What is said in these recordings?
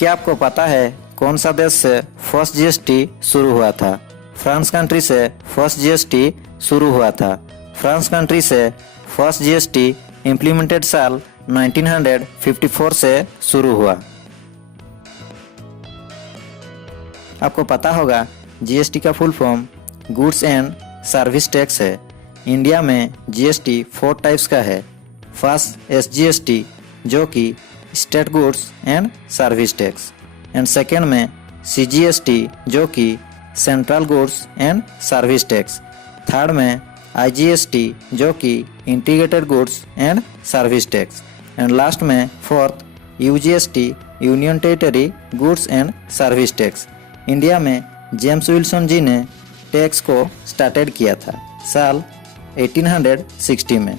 क्या आपको पता है कौन सा देश से फर्स्ट जीएसटी शुरू हुआ था? फ्रांस कंट्री से फर्स्ट जीएसटी शुरू हुआ था। फ्रांस कंट्री से फर्स्ट जीएसटी इम्प्लीमेंटेड साल 1954 से शुरू हुआ। आपको पता होगा जीएसटी का full form goods and service tax है। इंडिया में जीएसटी 4 टाइप्स का है। फर्स्ट एसजीएसटी जो कि state goods and service tax, and second में सीजीएसटी जो कि central goods and service tax, third में आईजीएसटी जो कि integrated goods and service tax, and last में fourth UGST union territory goods and service tax. India में James Wilson ji ने tax को स्टार्टेड किया था साल 1860 में।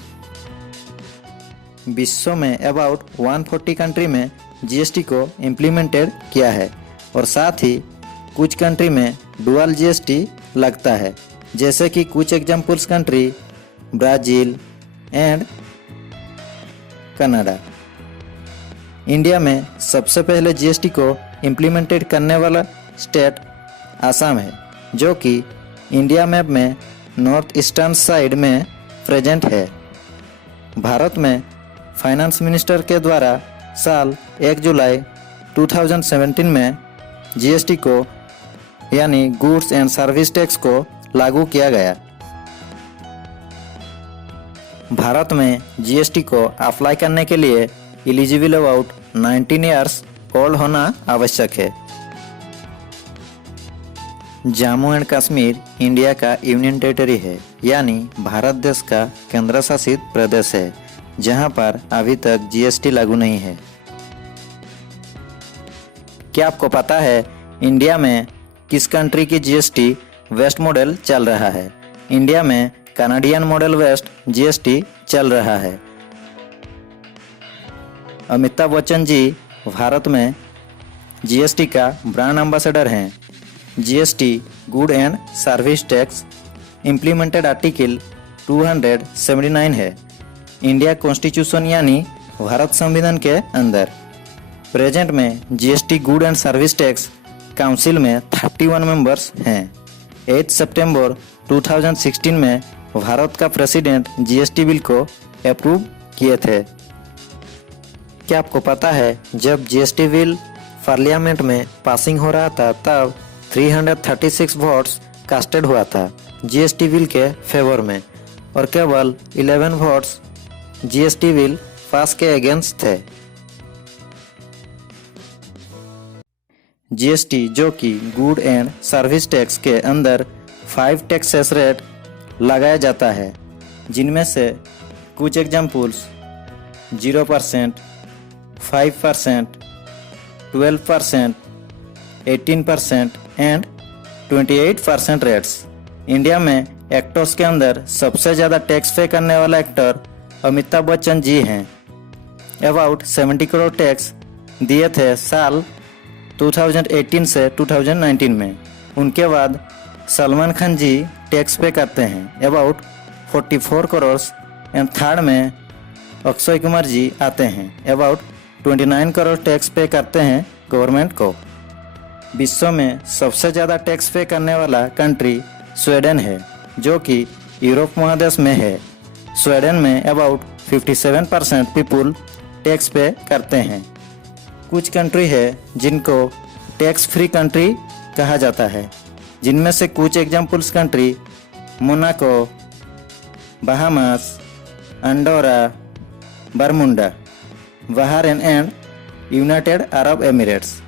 विश्व में अबाउट 140 कंट्री में जीएसटी को इम्प्लीमेंटेड किया है और साथ ही कुछ कंट्री में डुअल जीएसटी लगता है, जैसे कि कुछ examples country Brazil and Canada. India में सबसे पहले जीएसटी को इम्प्लीमेंटेड करने वाला स्टेट आसाम है, जो कि इंडिया मैप में नॉर्थ ईस्टर्न साइड में प्रेजेंट है। भारत में फाइनेंस मिनिस्टर के द्वारा साल 1 जुलाई 2017 में जीएसटी को यानी गुड्स एंड सर्विस टैक्स को लागू किया गया। भारत में जीएसटी को अप्लाई करने के लिए एलिजिबल अबाउट 19 ईयर्स ओल्ड होना आवश्यक है। जम्मू एंड कश्मीर इंडिया का यूनियन टेरिटरी है, यानी भारत देश का केंद्र शासित प्रदेश है, जहां पर अभी तक जीएसटी लागू नहीं है। क्या आपको पता है इंडिया में किस कंट्री की जीएसटी वेस्ट मॉडल चल रहा है? इंडिया में कनाडियन मॉडल वेस्ट जीएसटी चल रहा है। अमिताभ बच्चन जी भारत में जीएसटी का ब्रांड एम्बेसडर हैं। GST good and service tax implemented article 279 है इंडिया कॉन्स्टिट्यूशन यानी भारत संविधान के अंदर। प्रेजेंट में GST good and service tax council में 31 मेंबर्स हैं। 8 सितंबर 2016 में भारत का प्रेसिडेंट जीएसटी बिल को अप्रूव किए थे। क्या आपको पता है जब जीएसटी बिल पार्लियामेंट में पासिंग हो रहा था तब 336 वोट्स कास्टेड हुआ था जीएसटी बिल के फेवर में, और केवल 11 वोट्स जीएसटी बिल पास के अगेंस्ट थे। जीएसटी जो कि गुड एंड सर्विस टैक्स के अंदर 5 टैक्सेस रेट लगाया जाता है, जिनमें से कुछ एग्जाम्पल्स 0%, 5%, 12%, 18% एंड 28% रेट्स। इंडिया में एक्टर्स के अंदर सबसे ज़्यादा टैक्स पे करने वाला एक्टर अमिताभ बच्चन जी हैं। अबाउट 70 करोड़ टैक्स दिए थे साल 2018 से 2019 में। उनके बाद सलमान खान जी टैक्स पे करते हैं अबाउट 44 करोड़, एंड थर्ड में अक्षय कुमार जी आते हैं अबाउट 29 करोड़ टैक्स पे करते हैं गवर्नमेंट को। विश्व में सबसे ज़्यादा टैक्स पे करने वाला कंट्री स्वीडन है, जो कि यूरोप महादेश में है। स्वीडन में अबाउट 57% पीपुल टैक्स पे करते हैं। कुछ कंट्री है जिनको टैक्स फ्री कंट्री कहा जाता है, जिनमें से कुछ examples country Monaco, Bahamas, Andorra, Bermuda, Bahrain and United Arab Emirates.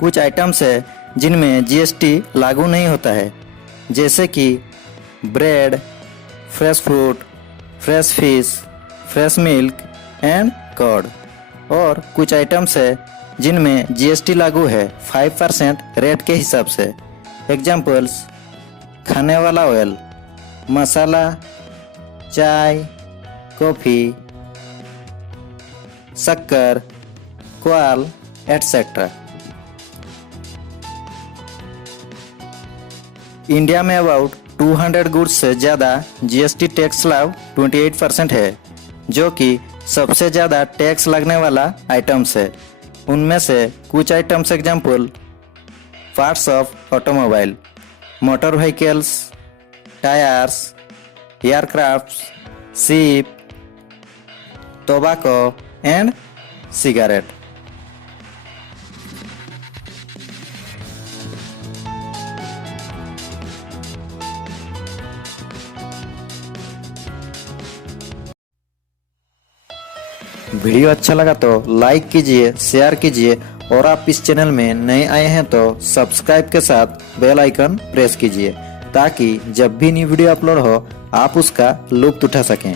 कुछ आइटम्स है जिनमें जीएसटी लागू नहीं होता है, जैसे कि bread, fresh fruit, fresh fish, fresh milk and curd. और कुछ आइटम्स है जिनमें जीएसटी लागू है 5% रेट के हिसाब से। एग्जाम्पल्स खाने वाला ऑयल, मसाला, चाय, कॉफ़ी, शक्कर, क्वाल एटसेट्रा। इंडिया में अबाउट 200 गुड्स से ज़्यादा जीएसटी टैक्स स्लैब 28% है, जो कि सबसे ज़्यादा टैक्स लगने वाला आइटम्स है। उनमें से कुछ items example: parts of automobile, motor vehicles, tyres, aircrafts, ship, tobacco and cigarette। Video अच्छा लगा तो लाइक कीजिए, शेयर कीजिए और आप इस चैनल में नए आए हैं तो सब्सक्राइब के साथ बेल आइकन प्रेस कीजिए ताकि जब भी न्यू वीडियो अपलोड हो आप उसका लुत्फ उठा सकें।